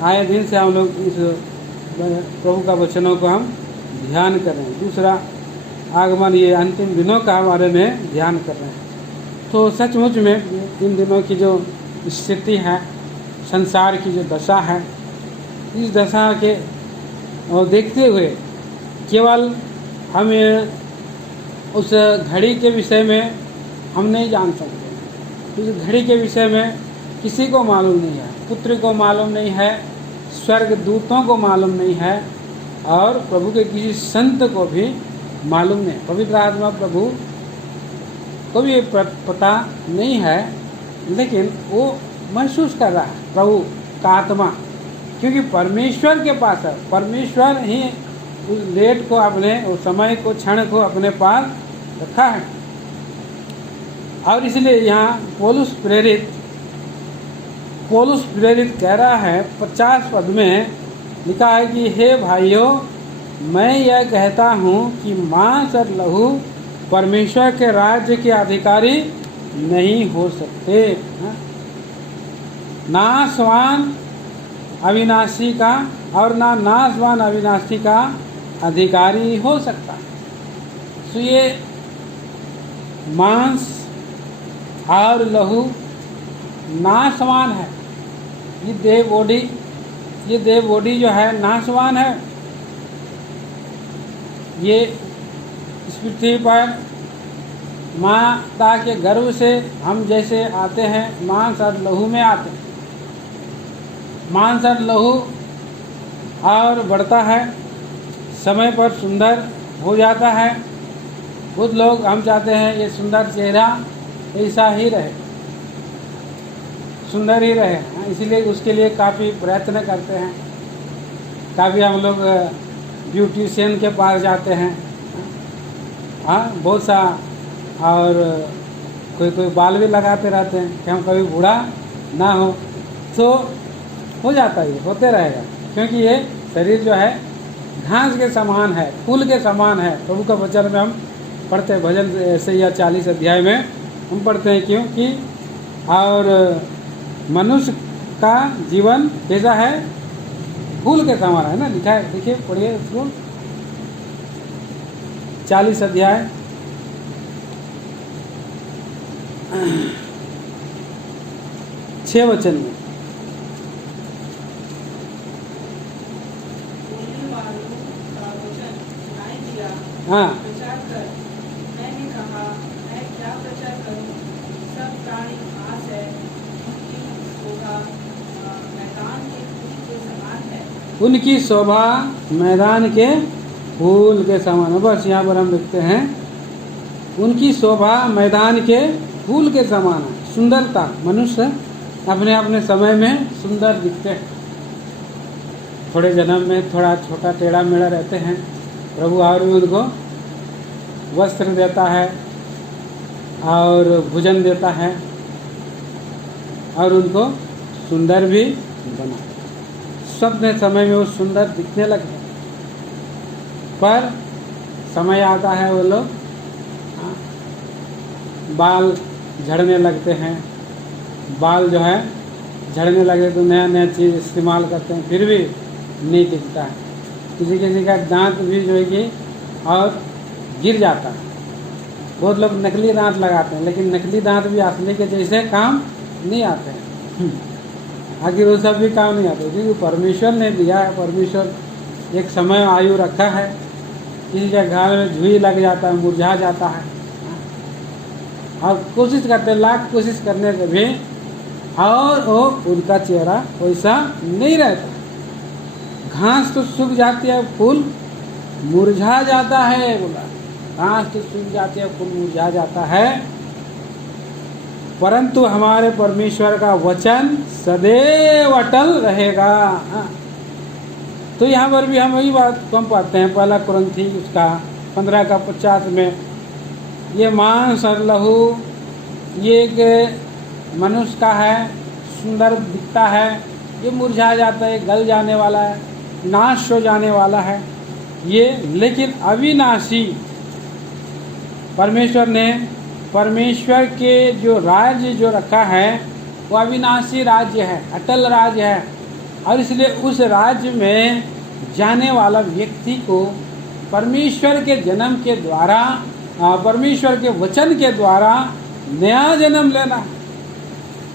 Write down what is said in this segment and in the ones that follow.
आए दिन से हम लोग इस प्रभु का वचनों को हम ध्यान कर रहे हैं। दूसरा आगमन, ये अंतिम दिनों का हमारे में ध्यान कर रहे हैं। तो सचमुच में इन दिनों की जो स्थिति है, संसार की जो दशा है, इस दशा के और देखते हुए केवल हम उस घड़ी के विषय में हम नहीं जान सकते। उस घड़ी के विषय में किसी को मालूम नहीं है, पुत्र को मालूम नहीं है, स्वर्ग दूतों को मालूम नहीं है, और प्रभु के किसी संत को भी मालूम नहीं। पवित्र आत्मा प्रभु को भी पता नहीं है, लेकिन वो महसूस कर रहा है प्रभु का आत्मा, क्योंकि परमेश्वर के पास है। परमेश्वर ही उस डेट को, अपने उस समय को, क्षण को अपने पास रखा है। और इसलिए यहाँ पौलुस प्रेरित कह रहा है 50 पद में लिखा है कि हे भाइयों, मैं यह कहता हूँ कि मांस और लहू परमेश्वर के राज्य के अधिकारी नहीं हो सकते। नाशवान अविनाशी का और ना नाशवान अविनाशी का अधिकारी हो सकता है। तो ये मांस और लहू नाशवान है। ये देह बॉडी जो है नाशवान है। ये इस पृथ्वी पर माता के गर्भ से हम जैसे आते हैं, मांस और लहू में आते हैं। मांस और लहू और बढ़ता है, समय पर सुंदर हो जाता है। कुछ लोग हम चाहते हैं ये सुंदर चेहरा ऐसा ही रहे, सुंदर ही रहे, इसीलिए उसके लिए काफ़ी प्रयत्न करते हैं। काफ़ी हम लोग ब्यूटिशियन के पास जाते हैं, बहुत सा, और कोई बाल भी लगाते रहते हैं कि हम कभी बूढ़ा ना हो जाता है, होते रहेगा, क्योंकि ये शरीर जो है घास के समान है, फूल के समान है। प्रभु का वचन में हम पढ़ते हैं, भजन ऐसे या 40 अध्याय में हम पढ़ते हैं, क्योंकि और मनुष्य का जीवन कैसा है, फूल के समान है ना, लिखा है, देखिए पढ़िए उसको, 40 अध्याय 6 वचन में। हाँ, उनकी शोभा मैदान के फूल के समान है। बस यहाँ पर हम लिखते हैं, उनकी शोभा मैदान के फूल के समान है। सुंदरता, मनुष्य अपने अपने समय में सुंदर दिखते हैं। थोड़े जन्म में थोड़ा छोटा टेढ़ा मेढ़ा रहते हैं, प्रभु और भी उनको वस्त्र देता है और भोजन देता है और उनको सुंदर भी बना। सबने समय में वो सुंदर दिखने लगे, पर समय आता है वो लोग बाल झड़ने लगते हैं। बाल जो है झड़ने लगे तो नया नया चीज़ इस्तेमाल करते हैं, फिर भी नहीं दिखता है। किसी किसी का दांत भी जो है कि और गिर जाता है। बहुत लोग नकली दांत लगाते हैं, लेकिन नकली दांत भी असली के जैसे काम नहीं आते हैं। आखिर वो सब भी काम नहीं आते, क्योंकि परमेश्वर ने दिया है। परमेश्वर एक समय आयु रखा है। किसी के गाल में झुई लग जाता है, मुरझा जाता है, और कोशिश करते, लाख कोशिश करने से भी और वो उनका चेहरा वैसा नहीं रहता। घास तो सूख जाती है, फूल मुरझा जाता है। बोला, घास तो सूख जाती है, फूल मुरझा जाता है, परंतु हमारे परमेश्वर का वचन सदैव अटल रहेगा। तो यहाँ पर भी हम वही बात कम पाते हैं, 1 कुरिन्थी उसका 15 का 50 में, ये मांस और लहू ये एक मनुष्य का है, सुंदर दिखता है, ये मुरझा जाता है, गल जाने वाला है, नाश हो जाने वाला है ये, लेकिन अविनाशी परमेश्वर के जो राज्य जो रखा है वो अविनाशी राज्य है, अटल राज्य है। और इसलिए उस राज्य में जाने वाला व्यक्ति को परमेश्वर के जन्म के द्वारा, परमेश्वर के वचन के द्वारा नया जन्म लेना है,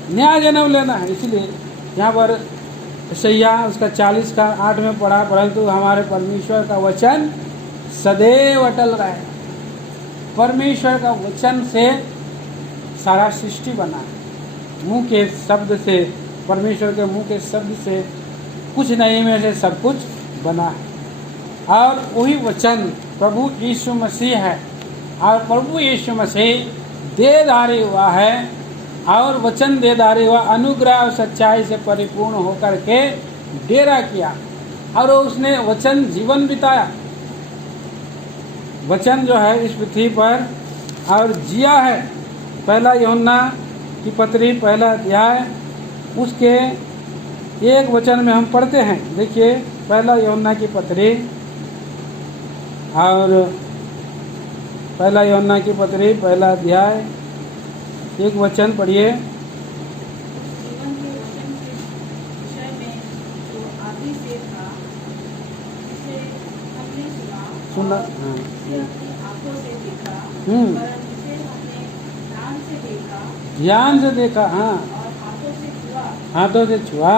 नया जन्म लेना है। इसलिए यहाँ पर यशायाह उसका 40 का 8 में पढ़ा, परंतु हमारे परमेश्वर का वचन सदैव अटल रहे। परमेश्वर का वचन से सारा सृष्टि बना है, मुंह के शब्द से, परमेश्वर के मुंह के शब्द से कुछ नहीं में से सब कुछ बना है। और वही वचन प्रभु यीशु मसीह है, और प्रभु यीशु मसीह देहधारी हुआ है, और वचन देहधारी हुआ, अनुग्रह और सच्चाई से परिपूर्ण होकर के डेरा किया, और उसने वचन जीवन बिताया। वचन जो है इस पृथ्वी पर और जिया है। पहला यूहन्ना की पत्री पहला अध्याय उसके एक वचन में हम पढ़ते हैं। देखिए पहला यूहन्ना की पत्री, और पहला यूहन्ना की पत्री पहला अध्याय एक वचन पढ़िए। जीवन के वचन के विषय में जो आदि से था, जिसे हमने सुना और जिसे अपनी आंखों से देखा, वरन जिसे हमने ध्यान से देखा, ध्यान से देखा, हाँ, और हाथों से छुआ, हाथों से छुआ,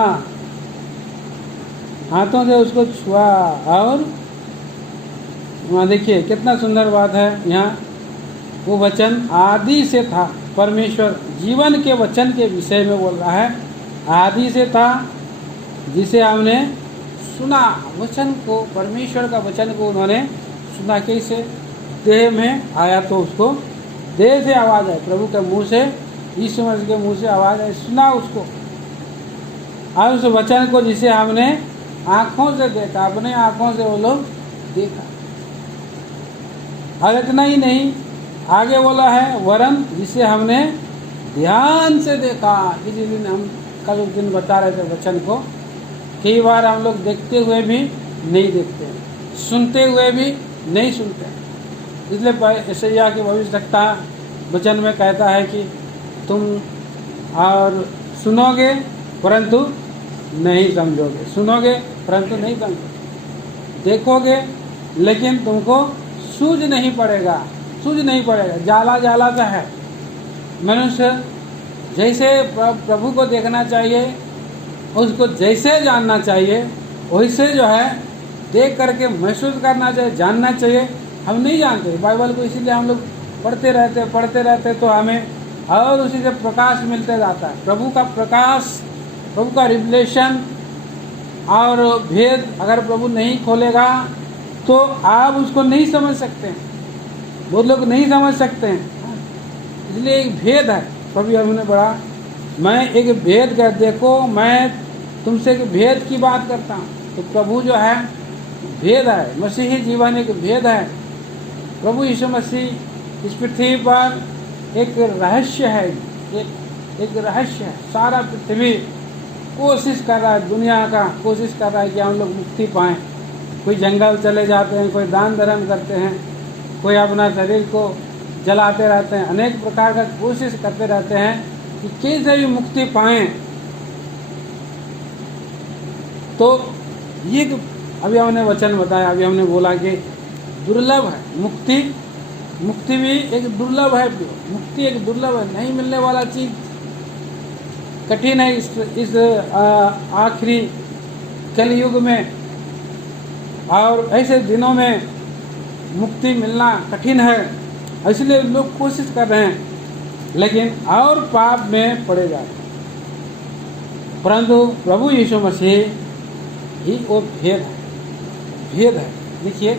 हाथों से उसको छुआ। और वहाँ देखिए कितना सुंदर बात है। यहाँ वो वचन आदि से था, परमेश्वर जीवन के वचन के विषय में बोल रहा है। आदि से था, जिसे हमने सुना, वचन को, परमेश्वर का वचन को उन्होंने सुना। कैसे? देह में आया तो उसको देह से आवाज़ आई, प्रभु के मुंह से, यीशु मसीह के मुंह से आवाज़ आई, सुना उसको। और उस वचन को जिसे हमने आँखों से देखा, अपने आँखों से वो लोग देखा। और इतना ही नहीं, आगे बोला है वरन जिसे हमने ध्यान से देखा। किसी दिन हम कल उस दिन बता रहे थे वचन को, कई बार हम लोग देखते हुए भी नहीं देखते, सुनते हुए भी नहीं सुनते। इसलिए यशायाह की भविष्यवक्ता वचन में कहता है कि तुम और सुनोगे परंतु नहीं समझोगे, सुनोगे परंतु नहीं समझोगे, देखोगे लेकिन तुमको सूझ नहीं पड़ेगा, सूझ नहीं पड़ेगा। जाला जाला सा है। मनुष्य जैसे प्रभु को देखना चाहिए, उसको जैसे जानना चाहिए, वैसे जो है देख करके महसूस करना चाहिए, जानना चाहिए। हम नहीं जानते बाइबल को, इसीलिए हम लोग पढ़ते रहते तो हमें और उसी से प्रकाश मिलते जाता है। प्रभु का प्रकाश, प्रभु का रिवलेशन और भेद अगर प्रभु नहीं खोलेगा तो आप उसको नहीं समझ सकते हैं, बहुत लोग नहीं समझ सकते हैं। इसलिए एक भेद है। प्रभु हमने बड़ा, मैं एक भेद कर, देखो मैं तुमसे एक भेद की बात करता हूँ। तो प्रभु जो है भेद है, मसीही जीवन एक भेद है। प्रभु यीशु मसीह इस पृथ्वी पर एक रहस्य है, एक रहस्य है। सारा पृथ्वी कोशिश कर रहा है, दुनिया का कोशिश कर रहा है कि हम लोग मुक्ति पाएं। कोई जंगल चले जाते हैं, कोई दान धर्म करते हैं, कोई अपना शरीर को जलाते रहते हैं, अनेक प्रकार का कोशिश करते रहते हैं कि कैसे भी मुक्ति पाएं। तो ये अभी हमने वचन बताया, अभी हमने बोला कि दुर्लभ है मुक्ति। मुक्ति भी एक दुर्लभ है, मुक्ति एक दुर्लभ है, नहीं मिलने वाला चीज, कठिन है। इस आखिरी कलयुग में और ऐसे दिनों में मुक्ति मिलना कठिन है, इसलिए लोग कोशिश कर रहे हैं, लेकिन और पाप में पड़े जा रहे हैं। परंतु प्रभु यीशु मसीह ही वो भेद है, भेद है। देखिए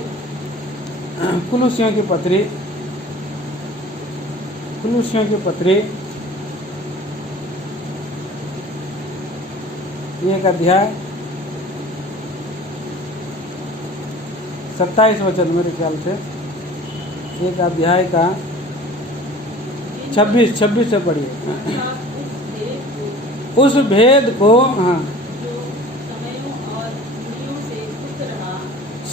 कुलुसियों की पत्री, कुलुसियों की पत्री एक अध्याय 27 वचन, मेरे ख्याल से एक अध्याय का 26 से पढ़िए। उस भेद को, हाँ,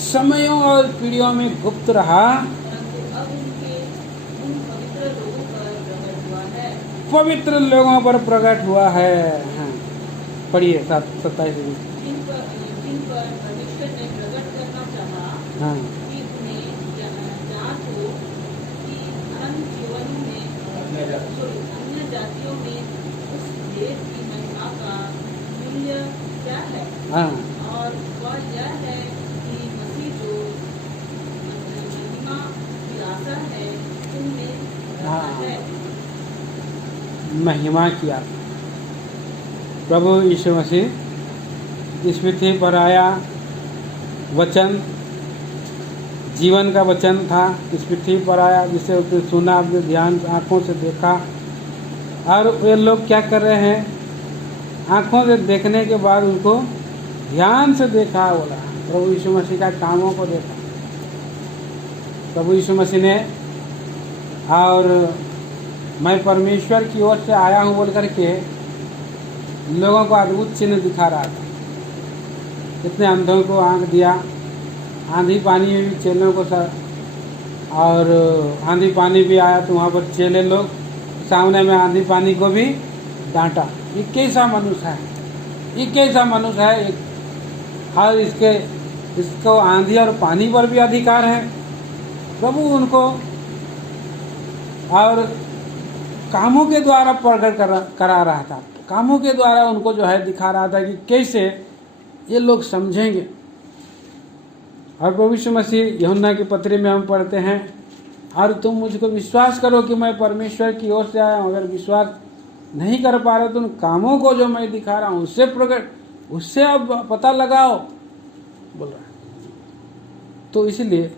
समयों और पीढ़ियों में गुप्त रहा, पवित्र लोगों पर प्रकट हुआ है। हाँ, पढ़िए 27। इन पर परमेश्वर ने प्रकट करना चाहा हाँ कि उन्हें जांच हो कि अन्य जातियों में उस भेद की महिमा का मूल्य क्या है। हाँ और वह यह है कि मसीह जो महिमा की आशा है उनमें रहता है। महिमा किया प्रभु यीशु मसीह इस पृथ्वी पर आया, वचन जीवन का वचन था, इस पृथ्वी पर आया, जिसे उसने सुना, अपने ध्यान आँखों से देखा। और वे लोग क्या कर रहे हैं, आँखों से देखने के बाद उनको ध्यान से देखा। बोला प्रभु यीशु मसीह का कामों को देखा प्रभु यीशु मसीह ने। और मैं परमेश्वर की ओर से आया हूँ बोल करके लोगों को अद्भुत चिन्ह दिखा रहा था। इतने अंधों को आँख दिया, आंधी पानी में भी चेलों को और आंधी पानी भी आया तो वहाँ पर चेले लोग सामने में आंधी पानी को भी डांटा। ये कैसा मनुष्य है, ये कैसा मनुष्य है। और इसको आंधी और पानी पर भी अधिकार है। प्रभु उनको और कामों के द्वारा प्रकट करा रहा था, कामों के द्वारा उनको जो है दिखा रहा था कि कैसे ये लोग समझेंगे। और प्रभु यीशु मसीह यूहन्ना की पत्री में हम पढ़ते हैं, और तुम मुझको विश्वास करो कि मैं परमेश्वर की ओर से आया हूँ। अगर विश्वास नहीं कर पा रहे तो उन कामों को जो मैं दिखा रहा हूँ उससे अब पता लगाओ बोल रहा है। तो इसलिए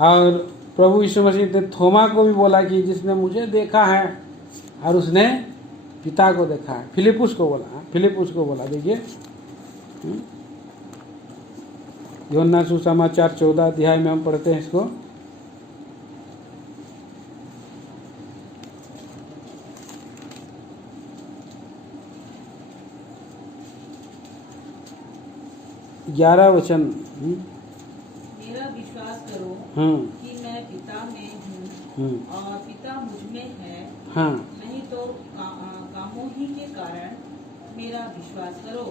और प्रभु यीशु मसीह ने थोमा को भी बोला कि जिसने मुझे देखा है और उसने पिता को देखा है। फिलिपुस को बोला देखिए यूहन्ना सुसमाचार 14 अध्याय में हम पढ़ते हैं इसको। ग्यारह वचन। मेरा विश्वास करो कि मैं पिता में हूँ और पिता मुझ में है। हाँ नहीं तो कामों ही के कारण मेरा विश्वास करो।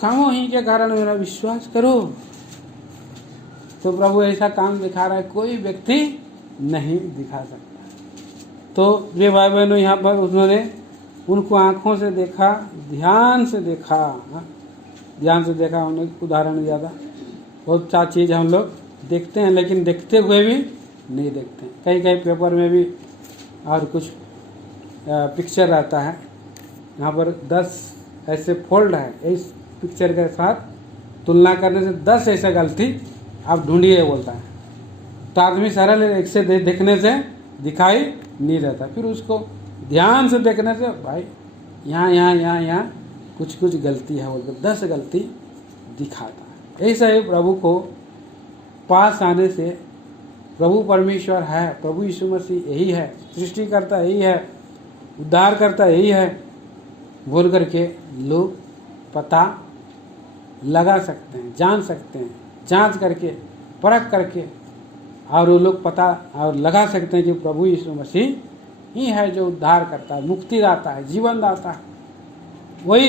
कामों ही के कारण मेरा विश्वास करो। तो प्रभु ऐसा काम दिखा रहा है, कोई व्यक्ति नहीं दिखा सकता। तो ये भाई बहनों यहाँ पर उन्होंने उनको आँखों से देखा, ध्यान से देखा, हमने उदाहरण दिया था। बहुत सा चीज़ हम लोग देखते हैं लेकिन देखते हुए भी नहीं देखते हैं। कई पेपर में भी और कुछ पिक्चर रहता है, यहाँ पर 10 ऐसे फोल्ड है, इस पिक्चर के साथ तुलना करने से 10 ऐसा गलती आप ढूंढिए बोलता है। तो आदमी सरल एक से देखने से दिखाई नहीं रहता, फिर उसको ध्यान से देखने से भाई यहाँ कुछ गलती है बोलकर 10 गलती दिखाता है। ऐसा ही प्रभु को पास आने से, प्रभु परमेश्वर है, प्रभु यीशु मसीह यही है, सृष्टिकर्ता यही है, उद्धारकर्ता यही है बोल करके लोग पता लगा सकते हैं, जान सकते हैं, जांच करके परख करके, और वो लोग पता और लगा सकते हैं कि प्रभु यीशु मसीह ही है जो उद्धार करता है, मुक्ति लाता है, जीवन लाता है। वही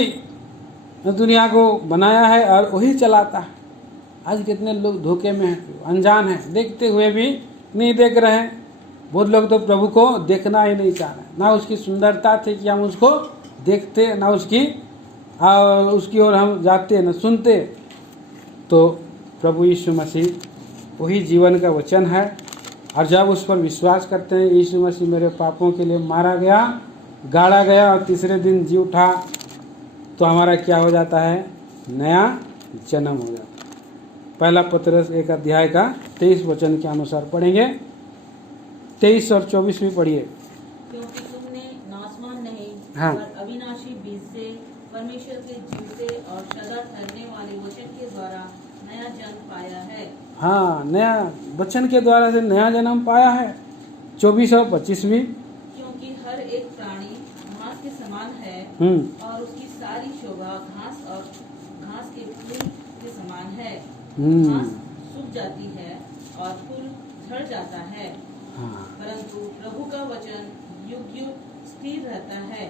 दुनिया को बनाया है और वही चलाता है। आज कितने लोग धोखे में हैं, अनजान हैं, देखते हुए भी नहीं देख रहे हैं। बहुत लोग तो प्रभु को देखना ही नहीं चाह रहे, ना उसकी सुंदरता थी कि हम उसको देखते, ना उसकी ओर हम जाते न सुनते। तो प्रभु यीशु मसीह वही जीवन का वचन है, और जब उस पर विश्वास करते हैं, यीशु मसीह मेरे पापों के लिए मारा गया, गाड़ा गया और तीसरे दिन जी उठा, तो हमारा क्या हो जाता है, नया जन्म हो जाता है। पहला पतरस 1 अध्याय का 23 वचन के अनुसार पढ़ेंगे। 23 और 24 भी पढ़िए। क्योंकि तुमने नाशवान नहीं पर अविनाशी बीज से परमेश्वर के जीवते और सदा ठहरने वाले वचन के द्वारा नया जन्म पाया है। हाँ, नया वचन के द्वारा से नया जन्म पाया है। 24 और 25 भी। क्योंकि हर एक प्राणी घास के समान है और उसकी सारी शोभा घास के फूल के समान है। घास सूख जाती है और फूल झड़ जाता है, परंतु प्रभु का वचन युग युग स्थिर रहता है।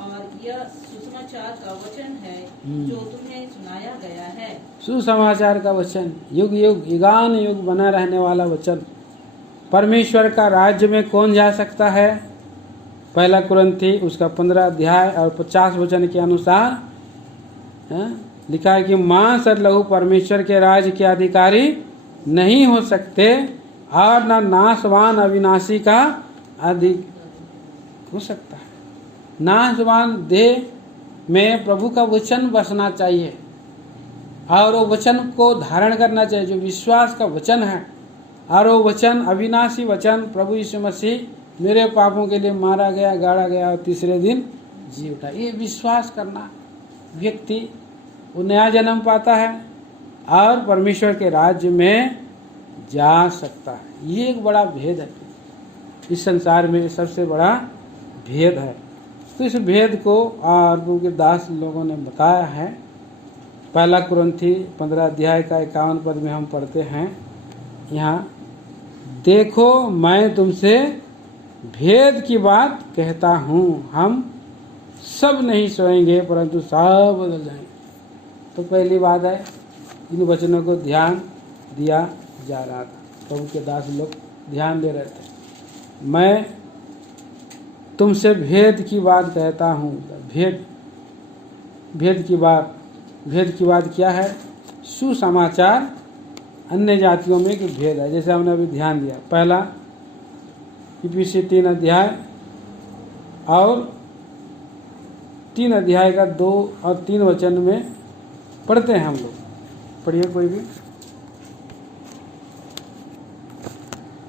और यह सुसमाचार का वचन है जो तुम्हें सुनाया गया है। है। सुसमाचार का वचन, युग युग युगान युग बना रहने वाला वचन। परमेश्वर का राज्य में कौन जा सकता है? पहला कुरिन्थी उसका 15 अध्याय और 50 वचन के अनुसार लिखा है कि मांस और लहू परमेश्वर के राज्य के अधिकारी नहीं हो सकते और न नाशवान अविनाशी का अधिक हो सकता है। नाशवान देह में प्रभु का वचन बसना चाहिए और वो वचन को धारण करना चाहिए जो विश्वास का वचन है। और वो वचन अविनाशी वचन, प्रभु यीशु मसीह मेरे पापों के लिए मारा गया, गाड़ा गया और तीसरे दिन जी उठा, ये विश्वास करना व्यक्ति वो नया जन्म पाता है और परमेश्वर के राज्य में जा सकता है। ये एक बड़ा भेद है, इस संसार में सबसे बड़ा भेद है। तो इस भेद को प्रभु के दास लोगों ने बताया है। पहला कुरिन्थी 15 अध्याय का 51 पद में हम पढ़ते हैं यहाँ, देखो मैं तुमसे भेद की बात कहता हूँ, हम सब नहीं सोएंगे परंतु सब बदल जाएंगे। तो पहली बात है, इन वचनों को ध्यान दिया जा रहा था, प्रभु के दास लोग ध्यान दे रहे थे। मैं तुमसे भेद की बात कहता हूँ। भेद की बात क्या है? सुसमाचार अन्य जातियों में एक भेद है, जैसे हमने अभी ध्यान दिया। पहला इफिसी 3 अध्याय और 3 अध्याय का 2 और 3 वचन में पढ़ते हैं हम लोग। पढ़िए कोई भी।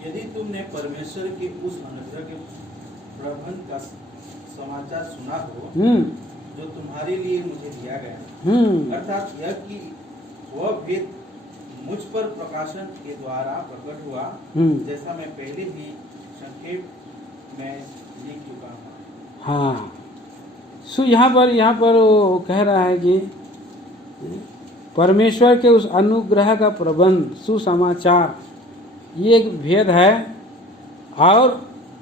यदि तुमने परमेश्वर के उस अनुग्रह के प्रबंध का समाचार सुना हो जो तुम्हारे लिए मुझे दिया गया, अर्थात यह कि वह भेद मुझ पर प्रकाशन के द्वारा प्रकट हुआ, जैसा मैं पहले ही संक्षेप में लिख चुका हूँ। हाँ, सो यहाँ पर वो कह रहा है कि परमेश्वर के उस अनुग्रह का प्रबंध, सुसमाचार, ये एक भेद है और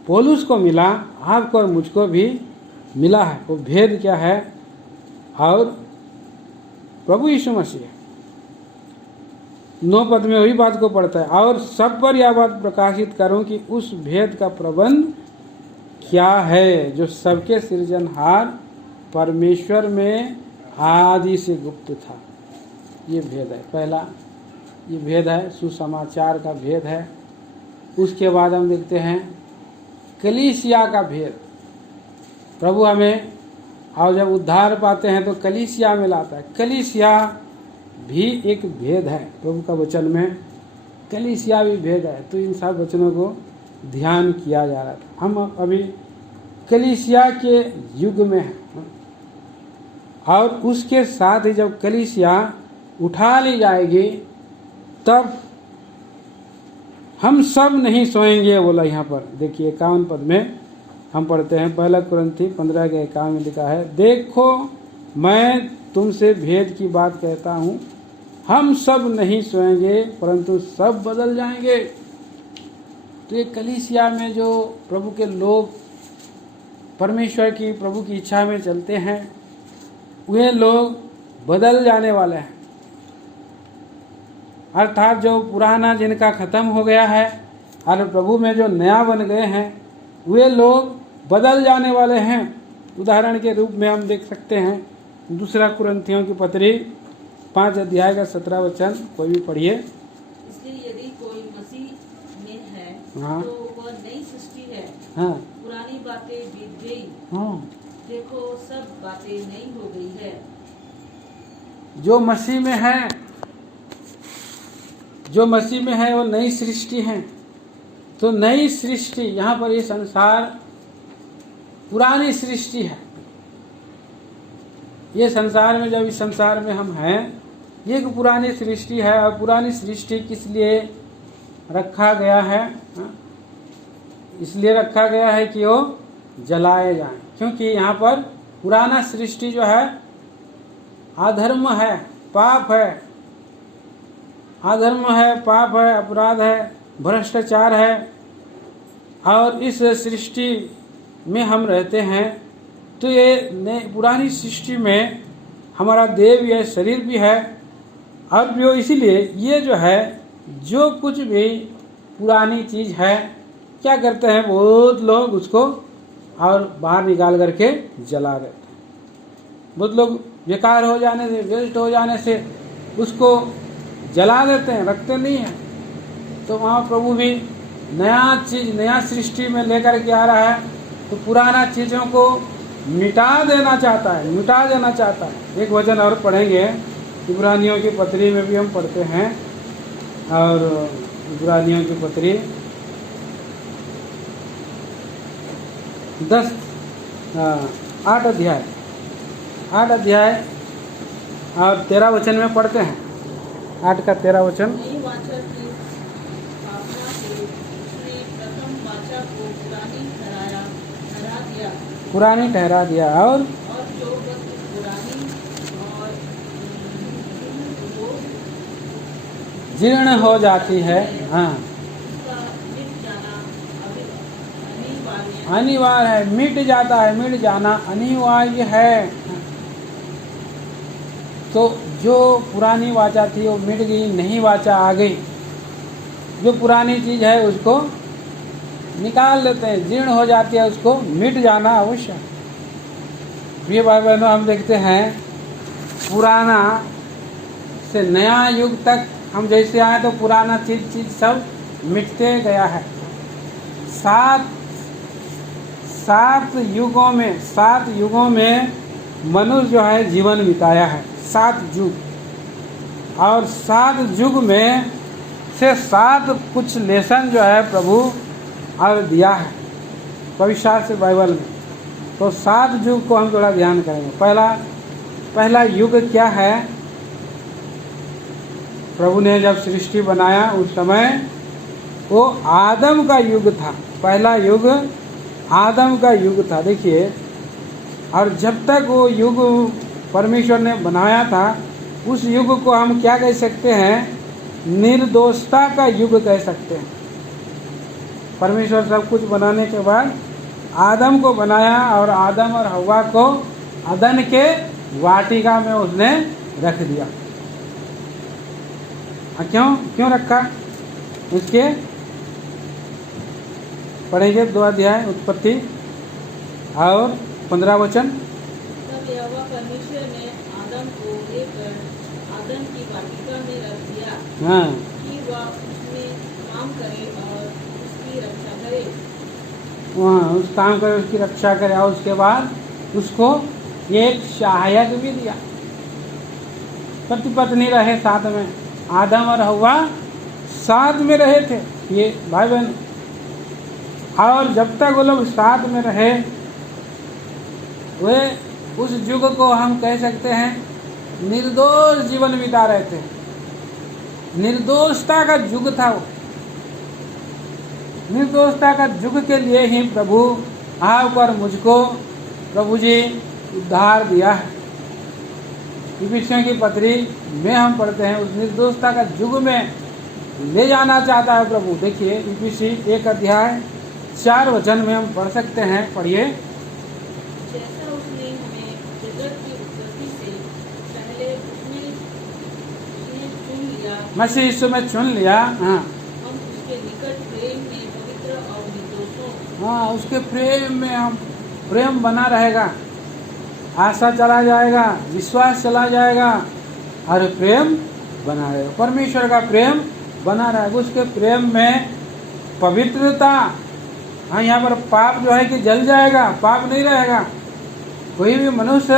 पौलुस को मिला, आपको और मुझको भी मिला है। वो भेद क्या है? और प्रभु यीशु मसीह 9 पद में वही बात को पढ़ता है, और सब पर यह बात प्रकाशित करूं कि उस भेद का प्रबंध क्या है जो सबके सृजनहार परमेश्वर में आदि से गुप्त था। ये भेद है, पहला ये भेद है, सुसमाचार का भेद है। उसके बाद हम देखते हैं कलीसिया का भेद। प्रभु हमें और जब उद्धार पाते हैं तो कलीसिया में लाता है। कलीसिया भी एक भेद है, प्रभु का वचन में कलीसिया भी भेद है। तो इन सब वचनों को ध्यान किया जा रहा था। हम अभी कलीसिया के युग में हैं और उसके साथ ही जब कलीसिया उठा ली जाएगी तब हम सब नहीं सोएंगे, बोला यहाँ पर। देखिए 51 पद में हम पढ़ते हैं, पहला कुरिन्थी 15 के 51 में लिखा है, देखो मैं तुमसे भेद की बात कहता हूँ, हम सब नहीं सोएंगे परंतु सब बदल जाएंगे। तो ये कलीसिया में जो प्रभु के लोग परमेश्वर की, प्रभु की इच्छा में चलते हैं, वे लोग बदल जाने वाले हैं। अर्थात जो पुराना जिनका खत्म हो गया है और प्रभु में जो नया बन गए हैं, वे लोग बदल जाने वाले हैं। उदाहरण के रूप में हम देख सकते हैं दूसरा कुरिन्थियों की पत्री 5 अध्याय का 17 वचन, कोई भी पढ़िए। इसलिए यदि कोई मसीह में है, हाँ, तो वह नई सृष्टि है। हाँ, पुरानी बातें बीत गई, हाँ, देखो सब बातें नई हो गई है। जो मसीह में है, जो मसीह में है वो नई सृष्टि है। तो नई सृष्टि, यहाँ पर ये संसार पुरानी सृष्टि है। ये संसार में, जब इस संसार में हम हैं, ये एक पुरानी सृष्टि है। और पुरानी सृष्टि किस लिए रखा गया है? इसलिए रखा गया है कि वो जलाए जाएं, क्योंकि यहाँ पर पुराना सृष्टि जो है अधर्म है, पाप है, अधर्म है, पाप है, अपराध है, भ्रष्टाचार है। और इस सृष्टि में हम रहते हैं। तो ये पुरानी सृष्टि में हमारा देह भी है, शरीर भी है, और जो इसीलिए ये जो है, जो कुछ भी पुरानी चीज़ है, क्या करते हैं बहुत लोग उसको और बाहर निकाल करके जला देते हैं। बहुत लोग बेकार हो जाने से, वेस्ट हो जाने से उसको जला देते हैं, रखते नहीं हैं। तो वहाँ प्रभु भी नया चीज़, नया सृष्टि में लेकर के आ रहा है, तो पुराना चीज़ों को मिटा देना चाहता है, मिटा देना चाहता है। एक वचन और पढ़ेंगे, इब्रानियों की पत्री में भी हम पढ़ते हैं, और इब्रानियों की पत्री 8 अध्याय और 13 वचन में पढ़ते हैं। 8 का 13 वचन। नई वाचा की स्थापना से उसने प्रथम वाचा को पुरानी ठहरा दिया और जो वस्तु पुरानी और जीर्ण हो जाती है, हाँ, उसका मिट जाना अनिवार्य अनिवार्य है, मिट जाता है, मिट जाना अनिवार्य है। तो जो पुरानी वाचा थी वो मिट गई, नई वाचा आ गई। जो पुरानी चीज है उसको निकाल लेते हैं, जीर्ण हो जाती है, उसको मिट जाना अवश्य। प्रिय भाई बहनों, हम देखते हैं पुराना से नया युग तक हम जैसे आए तो पुराना चीज सब मिटते गया है। 7 युगों में मनुष्य जो है जीवन बिताया है, 7 युग, और 7 युग में से 7 कुछ लेसन जो है प्रभु और दिया है पवित्र शास्त्र बाइबल में। तो 7 युग को हम थोड़ा ध्यान करेंगे। पहला युग क्या है? प्रभु ने जब सृष्टि बनाया उस समय वो आदम का युग था। पहला युग आदम का युग था, देखिए। और जब तक वो युग परमेश्वर ने बनाया था, उस युग को हम क्या कह सकते हैं? निर्दोषता का युग कह सकते हैं। परमेश्वर सब कुछ बनाने के बाद आदम को बनाया और आदम और हव्वा को अदन के वाटिका में उसने रख दिया। क्यों रखा? इसके पढ़ेंगे 2 अध्याय उत्पत्ति और 15 वचन। तब यहोवा परमेश्वर ने आदम को लेकर आदन की वाटिका में रख दिया, हाँ, कि वह उसमें काम करे और उसकी रक्षा करे। वहाँ उस काम करे, उसकी रक्षा करे। और उसके बाद उसको एक सहायक भी दिया। पति पत्नी रहे साथ में, आदम और हव्वा साथ में रहे थे ये भाई बहन। और जब तक वो लोग साथ में रहे, वे उस युग को हम कह सकते हैं निर्दोष जीवन बिता रहे थे। निर्दोषता का युग था वो। निर्दोषता का युग के लिए ही प्रभु आकर मुझको प्रभु जी उद्धार दिया है। इफिसियों की पत्री में हम पढ़ते हैं उस निर्दोषता का युग में ले जाना चाहता है प्रभु। देखिए इफिसी 1 अध्याय 4 वचन में हम पढ़ सकते हैं, पढ़िए। जैसा उसने हमें जगत की उत्पत्ति से पहले उसने चुन लिया, मसीह यीशु में चुन लिया, हाँ, हम उसके निकट प्रेम में पवित्र और निर्दोष हों। हाँ, उसके प्रेम में हम, प्रेम बना रहेगा, आशा चला जाएगा, विश्वास चला जाएगा और प्रेम बना रहेगा। परमेश्वर का प्रेम बना रहेगा। उसके प्रेम में पवित्रता, हाँ, यहाँ पर पाप जो है कि जल जाएगा, पाप नहीं रहेगा। कोई भी मनुष्य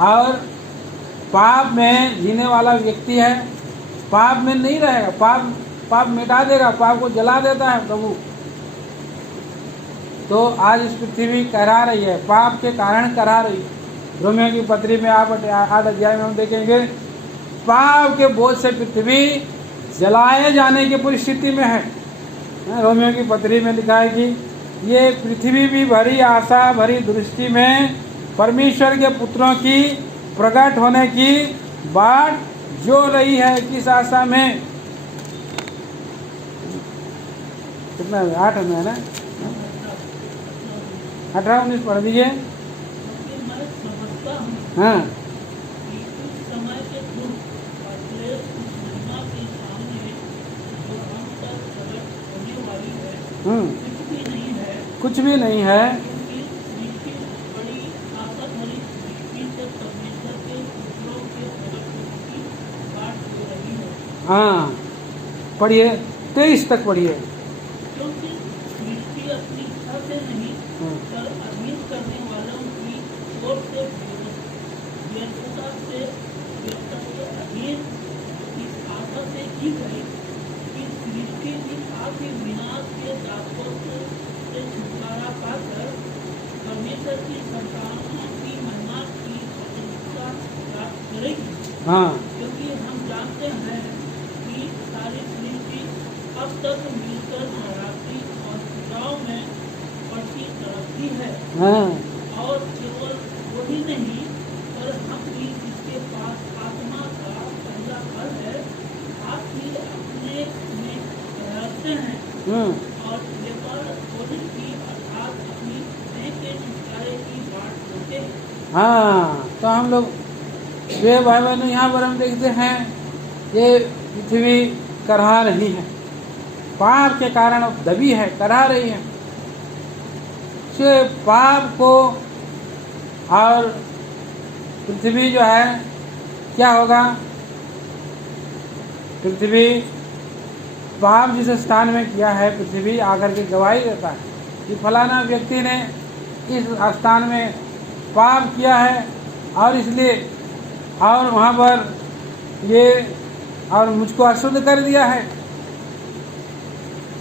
और पाप में जीने वाला व्यक्ति है, पाप में नहीं रहेगा। पाप मिटा देगा, पाप को जला देता है प्रभु। तो आज इस पृथ्वी करा रही है, पाप के कारण करा रही है। रोमियो की पत्री में आप 8 अध्याय में हम देखेंगे पाप के बोझ से पृथ्वी जलाए जाने की परिस्थिति में है। रोमियो की पत्री में लिखा है कि ये पृथ्वी भी भरी आशा भरी दृष्टि में परमेश्वर के पुत्रों की प्रकट होने की बाट जो रही है। किस आशा में? कितना 8 में है ना, 18-19 पढ़ दीजिए। मैं समझता हूँ हाँ, कि उस समय के दुख कुछ भी नहीं है, कुछ भी नहीं है, क्योंकि सृष्टि बड़ी आफत भरी सृष्टि से परमेश्वर के पुत्रों के प्रकट होने की बात हो रही है। हाँ पढ़िए 23 तक पढ़िए। क्योंकि सृष्टि अपनी इच्छा से नहीं पर अधीन करने वालों की ओर से व्यर्थता से अधीन इस आशा से की गई कि सृष्टि की आपकी विनाश के दापों से छुटकारा पाकर परमेश्वर की संतानों की महिमा की स्वतंत्रता प्राप्त करेगी। हाँ क्योंकि हम जानते हैं कि सारी सृष्टि अब तक मिलकर शराबी और सुझाव में बढ़ती तरक्की है। हाँ और केवल वही नहीं पर हम भी जिसके पास आत्मा का पहला फल है आप भी अपने में रहते हैं और व्यापार होने की अर्थात अपनी देह के छुटकारे की बात होते हैं। हाँ तो हम लोग वे भाई बहन यहाँ पर हम देखते हैं ये पृथ्वी करहा रही है, पाप के कारण अब दबी है, करहा रही है। से पाप को और पृथ्वी जो है क्या होगा, पृथ्वी पाप जिस स्थान में किया है पृथ्वी आकर के गवाही देता है कि फलाना व्यक्ति ने इस स्थान में पाप किया है और इसलिए और वहाँ पर ये और मुझको अशुद्ध कर दिया है।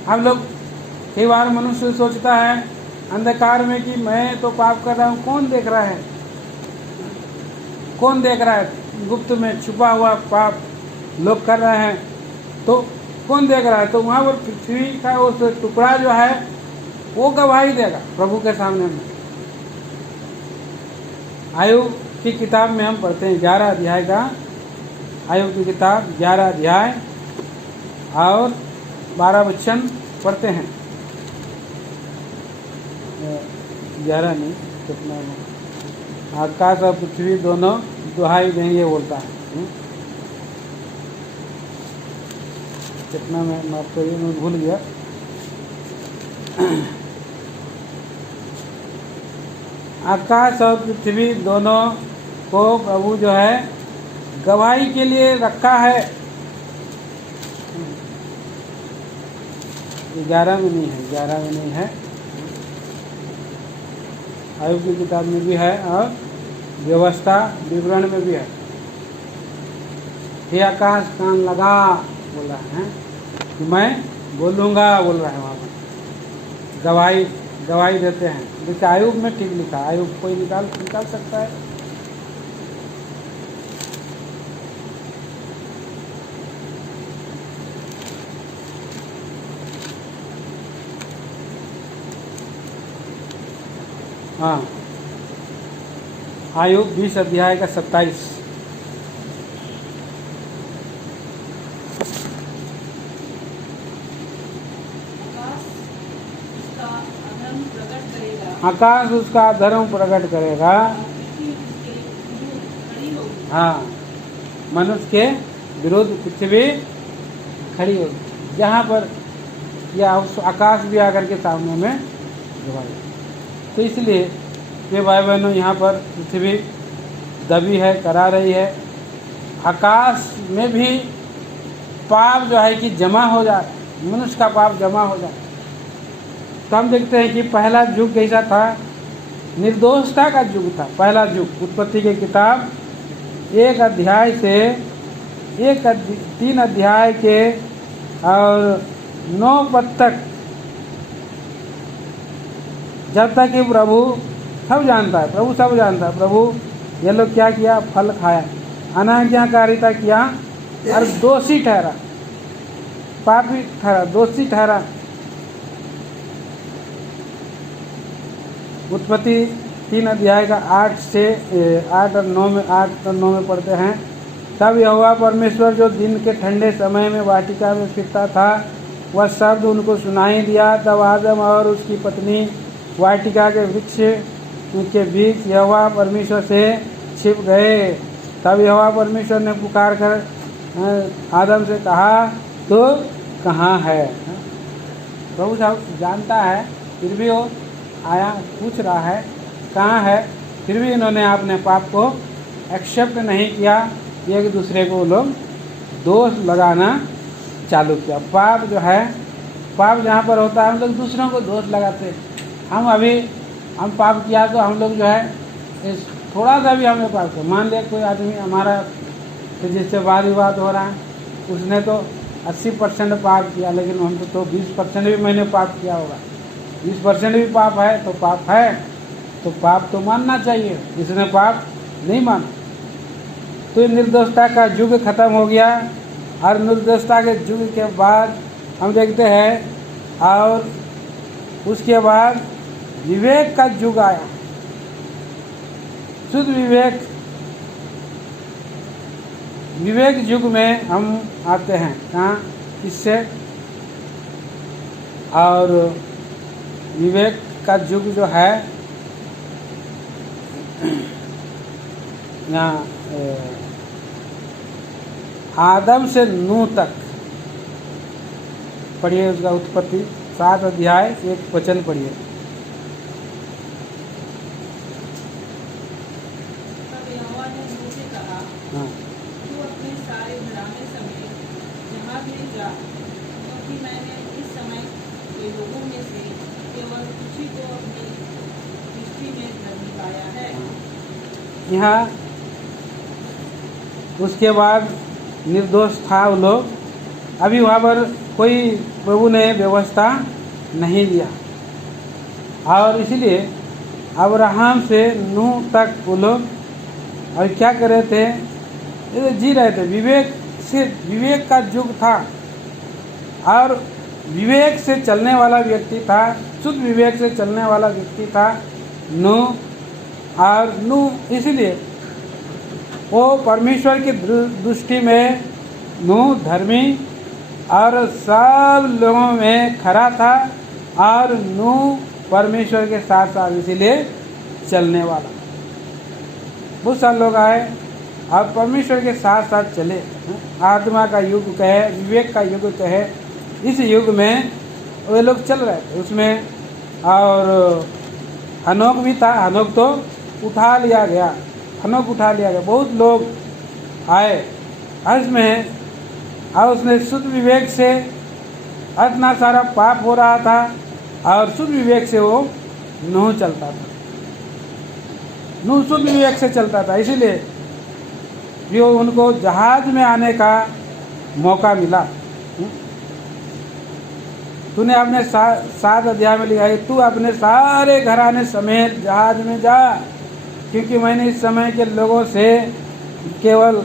हम लोग कई बार मनुष्य सोचता है अंधकार में कि मैं तो पाप कर रहा हूँ, कौन देख रहा है, कौन देख रहा है, गुप्त में छुपा हुआ पाप लोग कर रहे हैं तो कौन देख रहा है। तो वहाँ पर पृथ्वी का उस टुकड़ा जो है वो गवाही देगा प्रभु के सामने में। आयुब की किताब में हम पढ़ते हैं 11 अध्याय का, आयुब की किताब 11 अध्याय और 12 वचन पढ़ते हैं। 11 नहीं कितना है, आकाश और पृथ्वी दोनों दुहाई देंगे बोलता है। कितना मैं माफ करिए मैं भूल गया। आकाश और पृथ्वी दोनों को प्रभु जो है गवाही के लिए रखा है। 11 में नहीं है, 11 में नहीं है, आयुब की किताब में भी है और व्यवस्था विवरण में भी है। हे आकाश कान लगा बोल रहा है कि मैं बोलूँगा बोल रहा है। वहाँ पर गवाही देते हैं। जैसे आयुब में ठीक लिखा, आयुब कोई निकाल सकता है। हाँ आयुब 20 अध्याय का 27। आकाश उसका धर्म प्रकट करेगा। हाँ मनुष्य के विरुद्ध पृथ्वी खड़ी होगी, जहाँ पर या उस आकाश भी आकर के सामने में गवाही। तो इसलिए ये भाई बहनों यहाँ पर पृथ्वी दबी है, करा रही है। आकाश में भी पाप जो है कि जमा हो जाए, मनुष्य का पाप जमा हो जाए। तो हम देखते हैं कि पहला युग कैसा था, निर्दोषता का युग था। पहला युग उत्पत्ति की किताब 1 अध्याय से 3 अध्याय के और 9 पद तक, जब तक कि प्रभु सब जानता है, प्रभु सब जानता है। प्रभु ये लोग क्या किया, फल खाया, अनाज्ञाकारिता किया और दोषी ठहरा, पापी ठहरा, दोषी ठहरा। उत्पत्ति 3 अध्याय का 8 और 9 में पढ़ते हैं। तब यहोवा परमेश्वर जो दिन के ठंडे समय में वाटिका में फिरता था, वह शब्द उनको सुनाई दिया। तब आदम और उसकी पत्नी वाटिका के वृक्ष के बीच यहोवा परमेश्वर से छिप गए। तब यहोवा परमेश्वर ने पुकार कर आदम से कहा, तो कहाँ है। प्रभु साहब जानता है, फिर भी वो आया, पूछ रहा है कहाँ है, फिर भी इन्होंने अपने पाप को एक्सेप्ट नहीं किया। एक दूसरे को लोग दोष लगाना चालू किया। पाप जो है, पाप जहाँ पर होता है हम लोग दूसरों को दोष लगाते हैं। हम पाप किया तो हम लोग जो है थोड़ा सा भी हमने पाप किया, मान लिया कोई आदमी हमारा तो जिससे वाद विवाद हो रहा है, उसने तो 80% पाप किया, लेकिन हम तो 20% भी मैंने पाप किया होगा। 20% भी पाप है तो पाप है, तो पाप तो मानना चाहिए। इसने पाप नहीं माना तो निर्दोषता का युग खत्म हो गया। और निर्दोषता के युग के बाद हम देखते हैं और उसके बाद विवेक का युग आया। शुद्ध विवेक युग में हम आते हैं। कहाँ? इससे और विवेक का युग जो है यहाँ आदम से नूह तक पढ़िए, उसका उत्पत्ति 7 अध्याय 1 वचन पढ़िए। तब यहोवा ने नूह से कहा, हाँ तू अपने सारे घराने समेत जहाज में जा, क्योंकि मैंने इस समय के लोगों में से केवल कुछ ही को अपनी दृष्टि में धर्मी पाया है। यहाँ उसके बाद निर्दोष था वो लोग, अभी वहाँ पर कोई प्रभु ने व्यवस्था नहीं दिया। और इसलिए अब्राहम से नूह तक वो लोग और क्या कर रहे थे, ये जी रहे थे। विवेक का युग था और विवेक से चलने वाला व्यक्ति था, शुद्ध विवेक से चलने वाला व्यक्ति था नूह। और नूह इसलिए वो परमेश्वर की दृष्टि में नूह धर्मी और सब लोगों में खरा था। और नूह परमेश्वर के साथ साथ इसीलिए चलने वाला। बहुत सारे लोग आए और परमेश्वर के साथ साथ चले। आत्मा का युग कहे, विवेक का युग कहे, इस युग में वे लोग चल रहे थे उसमें। और हनोक भी था, हनोक तो उठा लिया गया, हनोक उठा लिया गया। बहुत लोग आए इसमें और उसने शुद्ध विवेक से, इतना सारा पाप हो रहा था और शुद्ध विवेक से वो नूह चलता था। नूह शुद्ध विवेक से चलता था, इसीलिए जो उनको जहाज में आने का मौका मिला। तूने अपने 7 अध्याय में लिखा है, तू अपने सारे घराने समेत जहाज में जा, क्योंकि मैंने इस समय के लोगों से केवल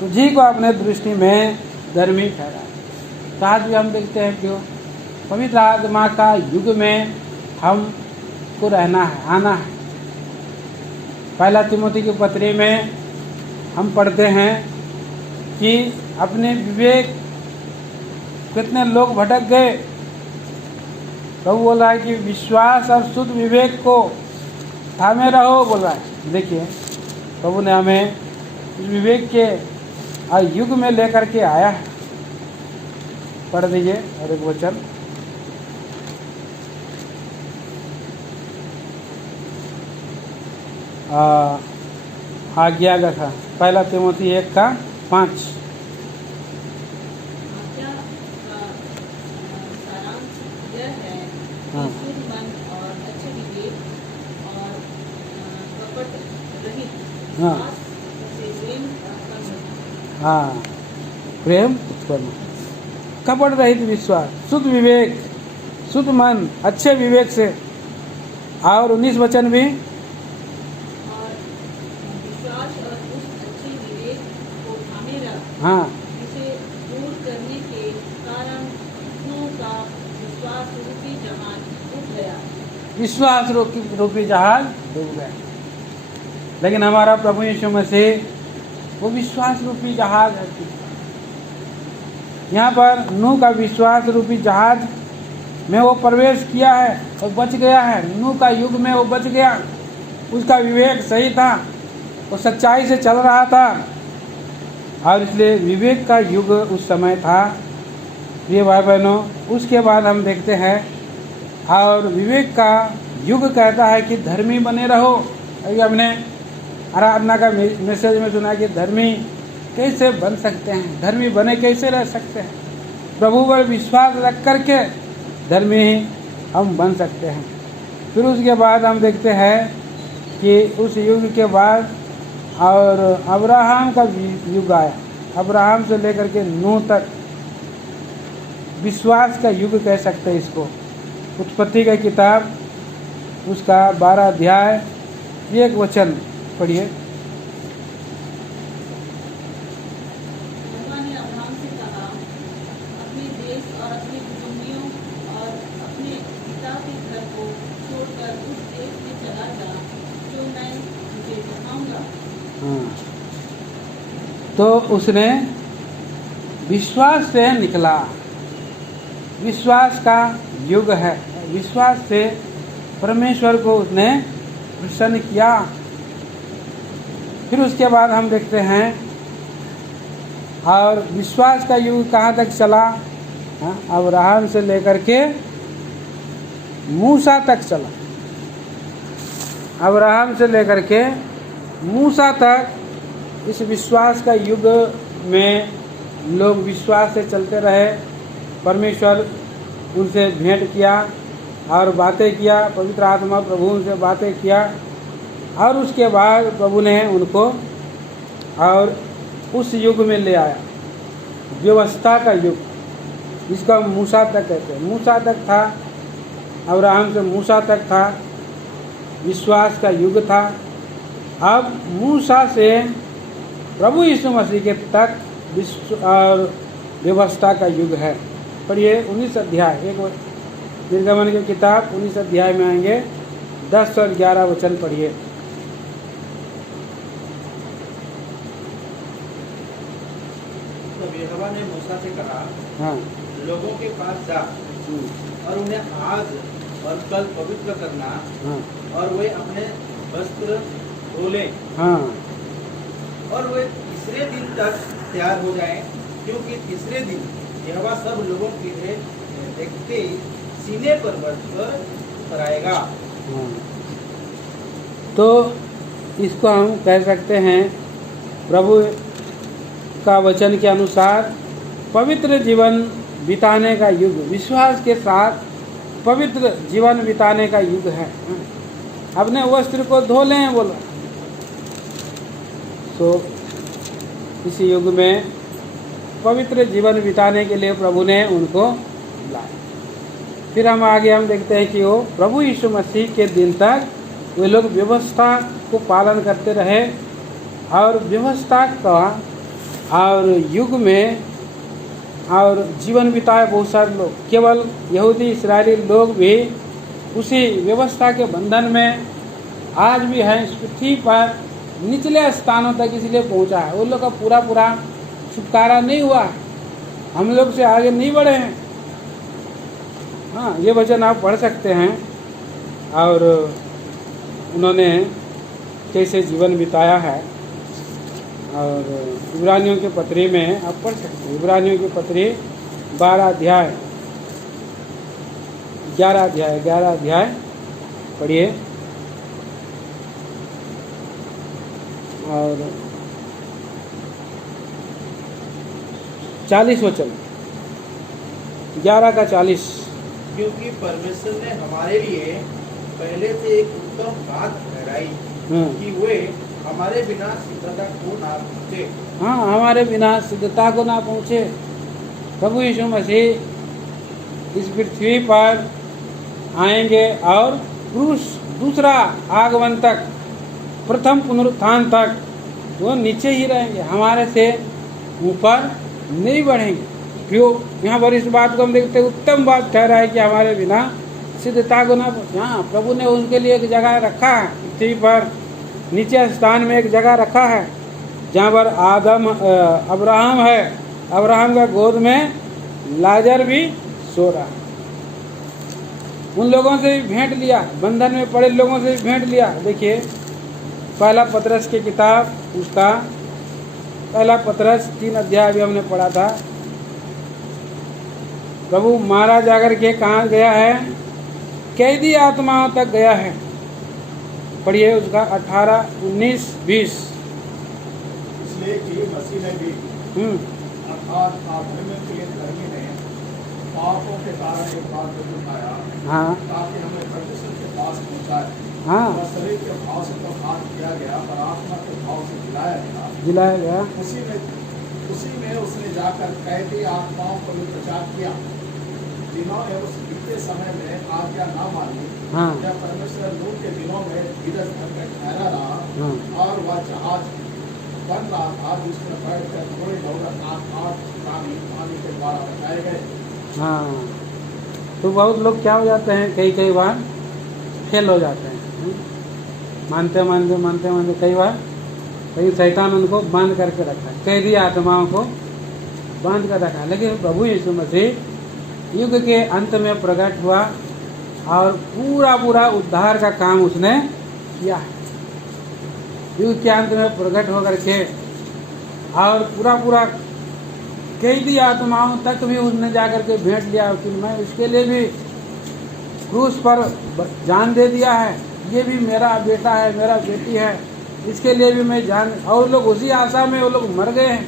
तुझी को अपने दृष्टि में धर्मी ठहरा। तो आज भी हम देखते हैं क्यों पवित्र आत्मा का युग में हमको रहना है, आना है। पहला तिमोथी की पत्री में हम पढ़ते हैं कि अपने विवेक, कितने लोग भटक गए। प्रभु बोल रहा है कि विश्वास और शुद्ध विवेक को थामे रहो, बोल रहा है। देखिए प्रभु ने हमें इस विवेक के युग में लेकर के आया है। पढ़ दीजिए और एक वचन। आज्ञा का था पहला तिमोथी 1:5। आज्ञा का सारांश यह है कि हाँ। शुद्ध मन और अच्छे विवेक और कपट रहित हाँ। विश्वास से प्रेम उत्पन्न हो। हाँ, प्रेम उत्पन्न, कपट रहित विश्वास, शुद्ध विवेक, शुद्ध मन, अच्छे विवेक से। और 19 वचन भी, और विश्वास और उस अच्छे विवेक को थामे रख, हाँ इसे दूर करने के कारण नूह का विश्वास रूपी जहाज डूब गया। विश्वास रूपी जहाज डूब गया। लेकिन हमारा प्रभु यीशु मसीह वो विश्वास रूपी जहाज है। यहाँ पर नूह का विश्वास रूपी जहाज में वो प्रवेश किया है और बच गया है। नूह का युग में वो बच गया, उसका विवेक सही था, वो सच्चाई से चल रहा था। और इसलिए विवेक का युग उस समय था। ये भाई बहनों, उसके बाद हम देखते हैं और विवेक का युग कहता है कि धर्मी बने रहो। अभी हमने आराधना का मैसेज में सुना कि धर्मी कैसे बन सकते हैं, धर्मी बने कैसे रह सकते हैं। प्रभु पर विश्वास रख करके धर्मी हम बन सकते हैं। फिर उसके बाद हम देखते हैं कि उस युग के बाद और अब्राहम का युग आया। अब्राहम से लेकर के नूह तक विश्वास का युग कह सकते हैं इसको। उत्पत्ति का किताब उसका 12 अध्याय 1 वचन पढ़िए। यहोवा ने अब्राहम से कहा, अपने देश और अपनी कुटुंबियों और अपने पिता के घर को छोड़कर उस देश में चला जा जो मैं तुझे दिखाऊंगा। हाँ, तो उसने विश्वास से निकला। विश्वास का युग है। विश्वास से परमेश्वर को उसने प्रसन्न किया। फिर उसके बाद हम देखते हैं और विश्वास का युग कहाँ तक चला? अब्राहम से लेकर के मूसा तक चला। अब्राहम से लेकर के मूसा तक इस विश्वास का युग में लोग विश्वास से चलते रहे। परमेश्वर उनसे भेंट किया और बातें किया। पवित्र आत्मा प्रभु उनसे बातें किया और उसके बाद प्रभु ने उनको और उस युग में ले आया, व्यवस्था का युग, जिसको हम मूसा तक कहते हैं। मूसा तक था, अब्राहम से मूसा तक था, विश्वास का युग था। अब मूसा से प्रभु यीशु मसीह के तक विश्व और व्यवस्था का युग है। पढ़िए 19 अध्याय, एक निर्गमन की किताब 19 अध्याय में आएंगे, 10 और 11 वचन पढ़िए। तब यहोवा ने मूसा से कहा, हाँ, लोगों के पास जा और उन्हें आज और कल पवित्र करना, हाँ, और वे अपने वस्त्र धो लें, हाँ, और वे तीसरे दिन तक तैयार हो जाएं, क्योंकि तीसरे दिन यहोवा सब लोगों के देखते सीने पर बैठकर कराएगा। हाँ। तो इसको हम कह सकते हैं प्रभु का वचन के अनुसार पवित्र जीवन बिताने का युग, विश्वास के साथ पवित्र जीवन बिताने का युग है। अपने वस्त्र को धो लें बोला। तो इस युग में पवित्र जीवन बिताने के लिए प्रभु ने उनको लाया। फिर हम आगे हम देखते हैं कि वो प्रभु यीशु मसीह के दिन तक वे लोग व्यवस्था को पालन करते रहे और व्यवस्था का और युग में और जीवन बिताए बहुत सारे लोग। केवल यहूदी इस्राएली लोग भी उसी व्यवस्था के बंधन में आज भी हैं। इस पृथ्वी पर निचले स्थानों तक इसलिए पहुंचा है। उन लोग का पूरा छुटकारा नहीं हुआ है, हम लोग से आगे नहीं बढ़े हैं। हाँ, ये वचन आप पढ़ सकते हैं और उन्होंने कैसे जीवन बिताया है। और इब्रानियों के पत्री में आप पढ़ सकते हैं। इब्रानियों की पत्री 12 अध्याय 11 अध्याय पढ़िए और 40 वचन, 11 का 40। क्योंकि परमेश्वर ने हमारे लिए पहले से एक उत्तम बात ठहराई कि वे हमारे बिना सिद्धता को ना पहुँचे। हाँ, हमारे बिना सिद्धता को ना पहुँचे। प्रभु यीशु मसीह इस पृथ्वी पर आएंगे और क्रूस दूसरा आगमन तक, प्रथम पुनरुत्थान तक वो नीचे ही रहेंगे, हमारे से ऊपर नहीं बढ़ेंगे। क्यों? यहाँ पर इस बात को हम देखते हैं, उत्तम बात ठहरा है कि हमारे बिना सिद्धता को ना पहुँचे। हाँ, प्रभु ने उनके लिए एक जगह रखा है पृथ्वी पर, नीचे स्थान में एक जगह रखा है जहाँ पर अब्राहम है। अब्राहम का गोद में लाजर भी सो रहा है। उन लोगों से भी भेंट लिया, बंधन में पड़े लोगों से भी भेंट लिया। देखिए पहला पतरस की किताब, उसका पहला पतरस 3 अध्याय भी हमने पढ़ा था। प्रभु मारा जाकर के कहाँ गया है? कैदी आत्माओं तक गया है। पढ़िए उसका 18, 19, 20। इसलिए कि मसीह ने भी अर्थात आधर्मिक के धर्मी ने पापों के कारण एक बार दुख उठाया, हाँ ताकि हमें परमेश्वर के पास पहुंचाए। हाँ और शरीर के भाव से तो हाथ किया गया, पर आत्मा के भाव से दिलाया गया। दिलाया गया। उसी में उसने जाकर कैदी आत्माओं को भी प्रचार किया, जिन्होंने उस बीते समय में आज्ञा न मानी। हाँ जब परमेश्वर नूह के दिनों में धीरज धरकर ठहरा रहा, हाँ और वह जहाज बन रहा था जिसमें बैठकर थोड़ी दौलत आठ प्राणी पानी के द्वारा बचाए गए। हाँ। तो बहुत लोग क्या हो जाते हैं, कई बार फेल हो जाते हैं। मानते मानते कई बार कहीं शैतान उनको बांध करके रखा है, कैदी आत्माओं को बांध कर रखा है। लेकिन प्रभु यीशु मसीह युग के अंत में प्रकट हुआ और पूरा उद्धार का काम उसने किया है। युग के अंत में प्रकट होकर के और पूरा कैदी आत्माओं तक भी उसने जाकर के भेंट लिया कि मैं इसके लिए भी क्रूस पर जान दे दिया है, ये भी मेरा बेटा है, मेरा बेटी है, इसके लिए भी मैं जान। और लोग उसी आशा में वो लोग मर गए हैं,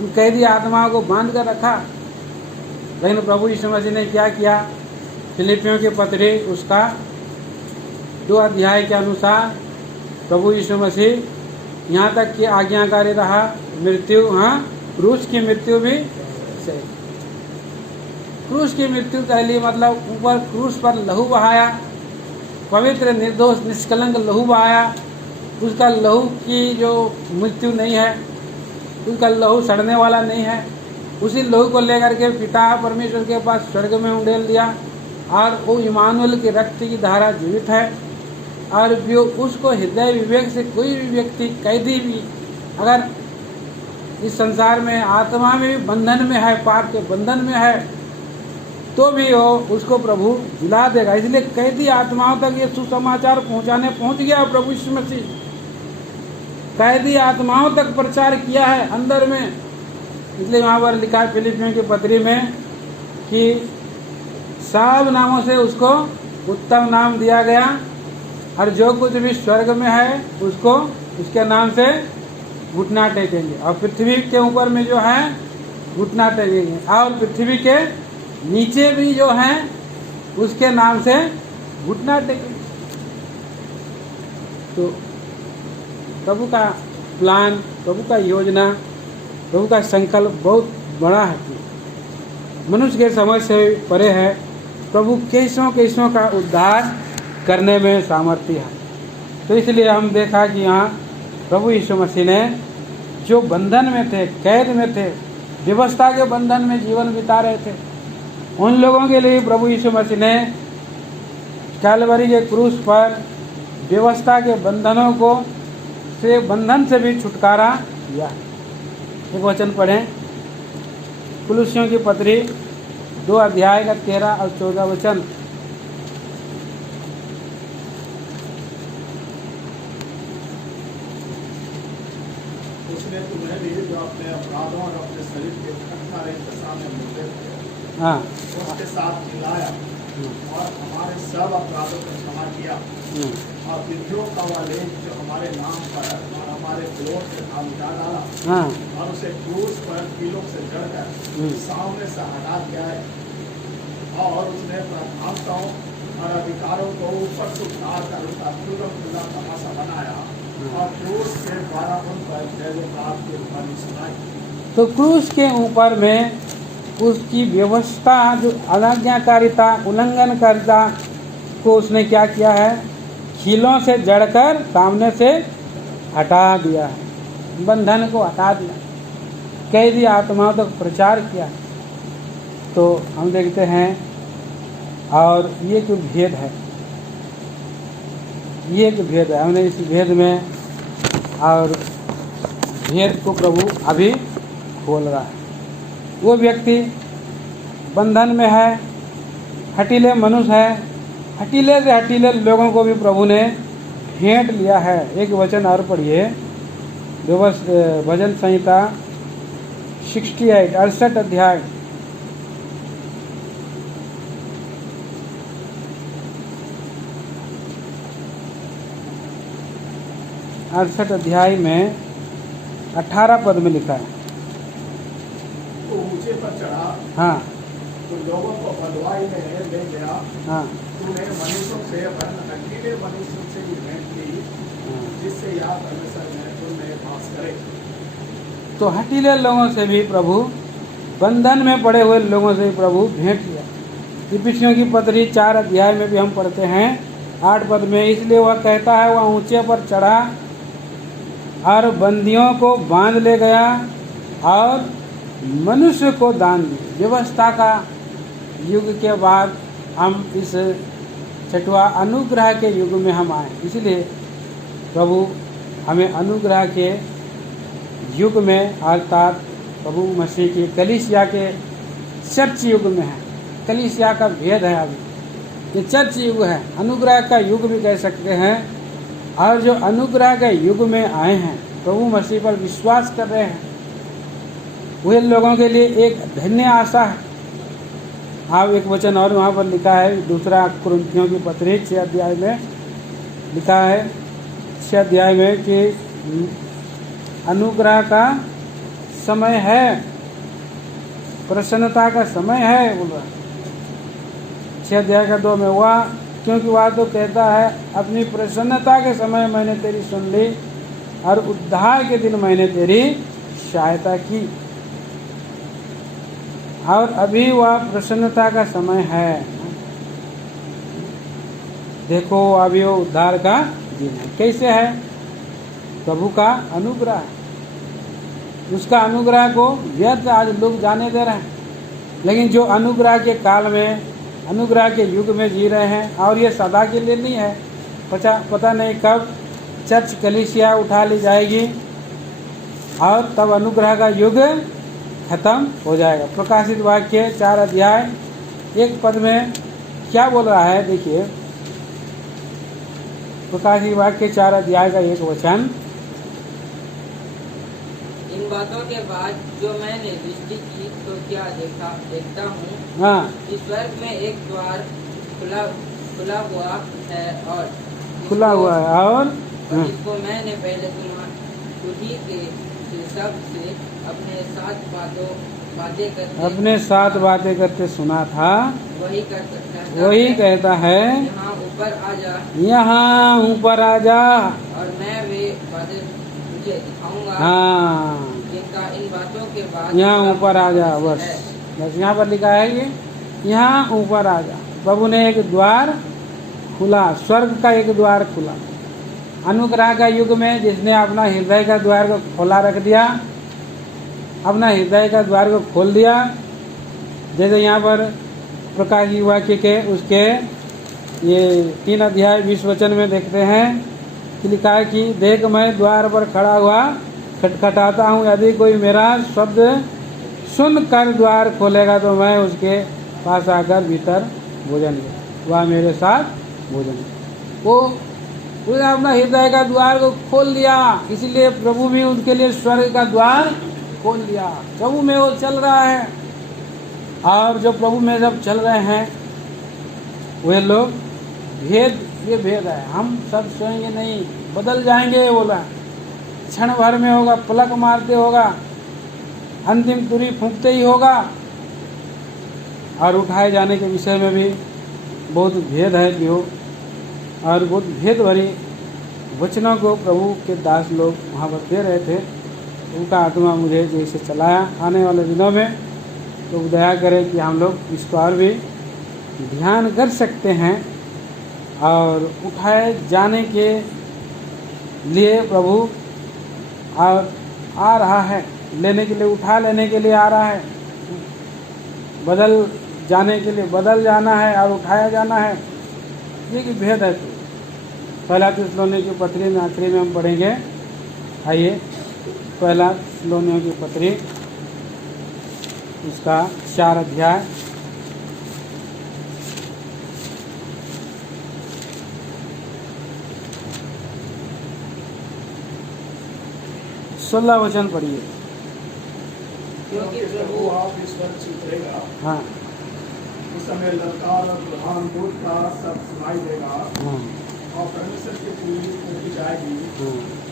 उन कैदी आत्माओं को बांध कर रखा। लेकिन प्रभु यीशु मसीह ने क्या किया, फिलिपियों की पत्री उसका 2 अध्याय के अनुसार प्रभु यीशु मसीह यहाँ तक कि आज्ञाकारी रहा, मृत्यु, हाँ क्रूस की मृत्यु भी सही। क्रूस की मृत्यु के लिए मतलब ऊपर क्रूस पर लहू बहाया, पवित्र निर्दोष निष्कलंक लहू बहाया। उसका लहू की जो मृत्यु नहीं है, उसका लहू सड़ने वाला नहीं है। उसी लहू को लेकर के पिता परमेश्वर के पास स्वर्ग में उंडेल दिया और वो इमानुएल के रक्त की धारा जीवित है। और जो उसको हृदय विवेक से कोई भी व्यक्ति, कैदी भी अगर इस संसार में आत्मा में भी बंधन में है, पाप के बंधन में है, तो भी वो उसको प्रभु दिला देगा। इसलिए कैदी आत्माओं तक ये सुसमाचार पहुंच गया। प्रभु यीशु मसीह कैदी आत्माओं तक प्रचार किया है अंदर में। इसलिए वहाँ पर लिखा है फिलिपियों की पत्री में कि सब नामों से उसको उत्तम नाम दिया गया, और जो कुछ भी स्वर्ग में है उसको उसके नाम से घुटना टेकेंगे, और पृथ्वी के ऊपर में जो है घुटना टेकेंगे, और पृथ्वी के नीचे भी जो है उसके नाम से घुटना टेकेंगे। तो प्रभु का प्लान, प्रभु का योजना, प्रभु का संकल्प बहुत बड़ा है, मनुष्य के समझ से परे है। प्रभु कैसों का उद्धार करने में सामर्थ्य है। तो इसलिए हम देखा कि यहाँ प्रभु यीशु मसीह ने जो बंधन में थे, कैद में थे, व्यवस्था के बंधन में जीवन बिता रहे थे, उन लोगों के लिए प्रभु यीशु मसीह ने कैलवरी के क्रूस पर व्यवस्था के बंधनों को से बंधन से भी छुटकारा दिया। एक वचन पढ़ें, कुलुस्सियों की पत्री 2 अध्याय का 13 और 14 वचन। उसने तुम्हें भी जो अपने अपराधों और अपने शरीर के इकट्ठा दशा में मुर्दे थे, हाँ उसके साथ मिलाया और हमारे सब अपराधों को क्षमा किया, और विधियों का वह लेख जो हमारे नाम पर और हमारे विरोध से था मिटा डाला, हाँ और उसे क्रूस पर कीलों से जड़कर सामने से हटा दिया है। और उसने प्रधानताओं और अधिकारों को ऊपर से उतार कर उसका खुला तमाशा बनाया, और क्रूस के द्वारा उन पर जयजयकार की ध्वनि सुनाई। तो क्रूस के ऊपर में उसकी व्यवस्था जो अनाज्ञाकारिता, उल्लंघनकारिता को उसने क्या किया है, खीलों से जड़कर सामने से हटा दिया है, बंधन को हटा दिया, कैदी आत्माओं तक प्रचार किया। तो हम देखते हैं, और ये जो भेद है, ये जो भेद है, हमने इस भेद में और भेद को प्रभु अभी खोल रहा है। वो व्यक्ति बंधन में है, हठीले मनुष्य है, हठीले से हठीले लोगों को भी प्रभु ने भेंट लिया है। एक वचन और पढ़िए, भजन संहिता 68 अध्याय 68 अध्याय में 18 पद में लिखा है। तो ऊंचे पर चढ़ा हाँ तो लोगों को बलवाई में ले गया। हाँ तूने मनुष्यों से वरन अकेले मनुष्यों से भी भेंट की, जिससे याद परमेश्वर में तुमने वास करे। तो हठीले लोगों से भी प्रभु, बंधन में पड़े हुए लोगों से भी प्रभु भेंट किया। इफिसियों की पत्री 4 अध्याय में भी हम पढ़ते हैं 8 पद में, इसलिए वह कहता है वह ऊंचे पर चढ़ा और बंदियों को बांध ले गया और मनुष्य को दान दिया। व्यवस्था का युग के बाद हम इस छठवा अनुग्रह के युग में हम आए, इसलिए प्रभु हमें अनुग्रह के युग में अर्थात प्रभु मसीह की कलीसिया के चर्च युग में है। कलीसिया का भेद है, अभी ये चर्च युग है, अनुग्रह का युग भी कह सकते हैं। और जो अनुग्रह के युग में आए हैं, प्रभु मसीह पर विश्वास कर रहे हैं, वे लोगों के लिए एक धन्य आशा है। आप एक वचन और वहाँ पर लिखा है, दूसरा कुरिन्थियों की पत्री 6 अध्याय में लिखा है, 6 अध्याय में कि अनुग्रह का समय है, प्रसन्नता का समय है। बोल रहा 6 अध्याय का 2 में वह, क्योंकि वह तो कहता है अपनी प्रसन्नता के समय मैंने तेरी सुन ली और उद्धार के दिन मैंने तेरी सहायता की। और अभी वह प्रसन्नता का समय है। देखो अभी वो उद्धार का दिन है। कैसे है? प्रभु का अनुग्रह, उसका अनुग्रह को व्यर्थ आज लोग जाने दे रहे हैं। लेकिन जो अनुग्रह के काल में, अनुग्रह के युग में जी रहे हैं, और ये सदा के लिए नहीं है, पता नहीं कब चर्च कलीसिया उठा ली जाएगी और तब अनुग्रह का युग खत्म हो जाएगा। प्रकाशित वाक्य 4 अध्याय 1 पद में क्या बोल रहा है? देखिए, प्रकाशित वाक्य 4 अध्याय का 1 वचन। इन बातों के बाद जो मैंने दृष्टि की तो क्या देखता हूँ, हाँ, कि स्वर्ग में एक द्वार खुला हुआ है और खुला हुआ है और इसको मैंने पहले तुझी के सबसे अपने साथ बातें करते सुना था। वही कहता है यहाँ ऊपर आ जा, यहाँ ऊपर आ जा और मैं वे बातें तुझे दिखाऊंगा, हाँ, जिनका इन बातों के बाद यहाँ ऊपर आ जा। बस यहाँ पर लिखा है ये, यहाँ ऊपर आ जा। प्रभु ने एक द्वार खुला, स्वर्ग का एक द्वार खुला। अनुग्रह का युग में जिसने अपना हृदय का द्वार को खोला रख दिया, अपना हृदय का द्वार को खोल दिया, जैसे यहाँ पर प्रकाश वाक्य के उसके ये 3 अध्याय 20 वचन में देखते हैं कि लिखा है कि देख मैं द्वार पर खड़ा हुआ खटखटाता हूँ, यदि कोई मेरा शब्द सुन कर द्वार खोलेगा तो मैं उसके पास आकर भीतर भोजन करूँ, वह मेरे साथ भोजन करे। वो उसने अपना हृदय का द्वार को खोल दिया, इसीलिए प्रभु भी उनके लिए स्वर्ग का द्वार खोल दिया। प्रभु में वो चल रहा है, और जो प्रभु में जब चल रहे हैं वे लोग भेद, ये भेद है, हम सब सोएंगे नहीं, बदल जाएंगे। बोला क्षण भर में होगा, पलक मारते होगा, अंतिम तुरी फूंकते ही होगा। और उठाए जाने के विषय में भी बहुत भेद है जो, और बहुत भेद भरी वचनों को प्रभु के दास लोग वहाँ पर दे रहे थे। उनका आत्मा मुझे जैसे चलाया। आने वाले दिनों में तो दया करे कि हम लोग इसको और भी ध्यान कर सकते हैं, और उठाए जाने के लिए प्रभु और आ रहा है, लेने के लिए, उठा लेने के लिए आ रहा है, बदल जाने के लिए बदल जाना है और उठाया जाना है। ये कि भेद है। तो पहला थिस्सलुनीकियों की पत्री में आखिरी में हम पढ़ेंगे। आइए, पहला थिस्सलुनीकियों की पत्री उसका 4 अध्याय 16 वचन पढ़िए। क्योंकि प्रभु आप ईश्वर उतरेगा, हाँ उस समय ललकार और प्रधान दूत का सब सुनाई देगा, हाँ और परमेश्वर की पूरी होती जाएगी,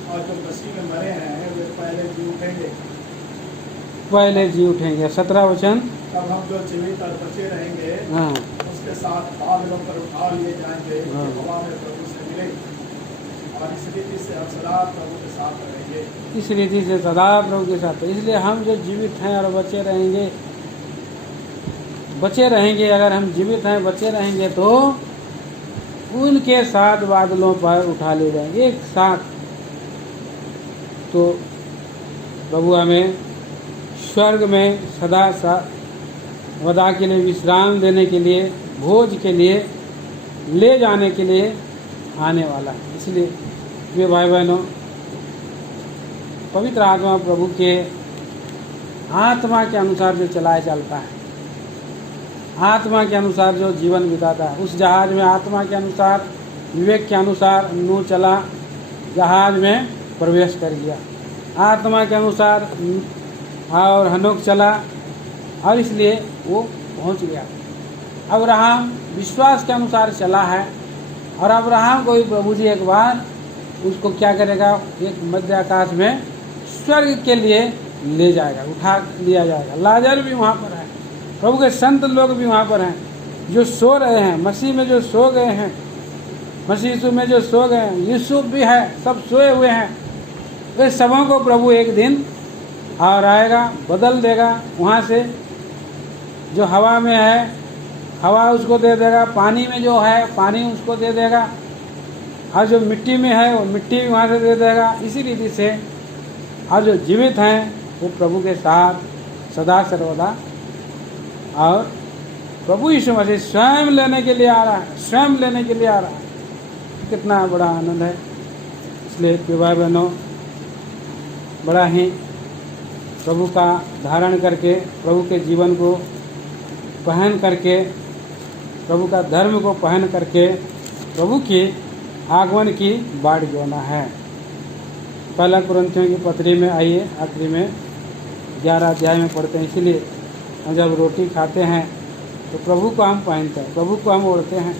हाँ और जो मसीह में मरे हैं वे पहले जी उठेंगे। पहले जी उठेंगे। 17 वचन। तब हम जो जीवित और बचे रहेंगे हाँ उसके साथ बादलों पर उठा लिए जाएंगे, हाँ। हवा में प्रभु से मिलेंगे और इस रीति से हम सदा प्रभु के साथ रहेंगे। इस रीति से सदा प्रभु के साथ। इसलिए हम जो जीवित हैं और बचे रहेंगे, अगर हम जीवित हैं बचे रहेंगे तो उनके साथ बादलों पर उठा ले जाएंगे एक साथ। तो प्रभु हमें स्वर्ग में सदा के लिए विश्राम देने के लिए, भोज के लिए ले जाने के लिए आने वाला है। इसलिए वे भाई बहनों, पवित्र आत्मा प्रभु के आत्मा के अनुसार जो चलता है, आत्मा के अनुसार जो जीवन बिताता है, उस जहाज में आत्मा के अनुसार, विवेक के अनुसार नूह चला, जहाज में प्रवेश कर गया। आत्मा के अनुसार और हनोक चला और इसलिए वो पहुंच गया। अब्राहम विश्वास के अनुसार चला है और अब्राहम को भी प्रभु जी एक बार उसको क्या करेगा, एक मध्य आकाश में स्वर्ग के लिए ले जाएगा, उठा लिया जाएगा। लाजर भी वहाँ पर है, प्रभु के संत लोग भी वहाँ पर हैं जो सो रहे हैं, मसीह में जो सो गए हैं, मसीह यीशु में जो सो गए हैं, यूसुफ भी है, सब सोए हुए हैं। वे सबों को प्रभु एक दिन और आएगा, बदल देगा। वहाँ से जो हवा में है हवा उसको दे देगा, पानी में जो है पानी उसको दे देगा, और जो मिट्टी में है वो मिट्टी भी वहाँ से दे देगा। इसी रीति से और जो जीवित हैं वो प्रभु के साथ सदा सर्वदा, और प्रभु यीशु मसीह स्वयं लेने के लिए आ रहा है, स्वयं लेने के लिए आ रहा है। कितना बड़ा आनंद है। इसलिए भाई बहनों, बड़ा ही प्रभु का धारण करके, प्रभु के जीवन को पहन करके, प्रभु का धर्म को पहन करके प्रभु के आगमन की बाट जोना है। पहला कुरिन्थियों की पत्री में आइए, आखिरी में 11 अध्याय में पढ़ते हैं। इसीलिए हम जब रोटी खाते हैं तो प्रभु को हम पहनते हैं, प्रभु को हम ओढ़ते हैं।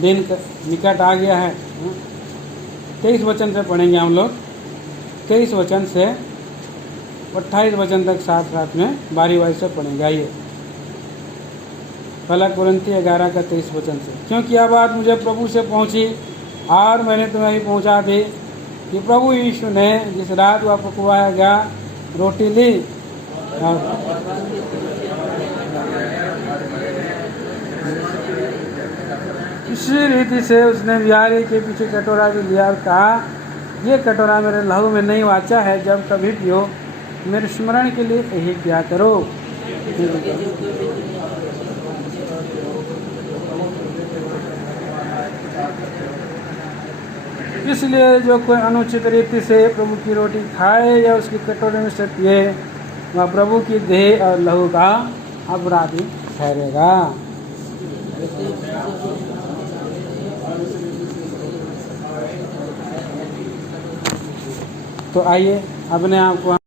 दिन निकट आ गया है। 23 वचन से पढ़ेंगे हम लोग, 23 वचन से 28 वचन तक साथ साथ में बारी से पढ़ेंगे। आइए, पहला कुरिन्थी 11 का 23 वचन से। क्योंकि यह बात मुझे प्रभु से पहुंची और मैंने तुम्हें भी पहुंचा दी कि प्रभु यीशु ने जिस रात वह पकवाया गया रोटी ली और इसी रीति से उसने बिहारी के पीछे कटोरा भी लिया और कहा, ये कटोरा मेरे लहू में नहीं वाचा है, जब कभी पियो मेरे स्मरण के लिए यही किया करो। इसलिए जो कोई अनुचित रीति से प्रभु की रोटी खाए या उसकी कटोरे में से पिए, वह प्रभु की देह और लहू का अपराधी ठहरेगा। तो आइए अपने आप को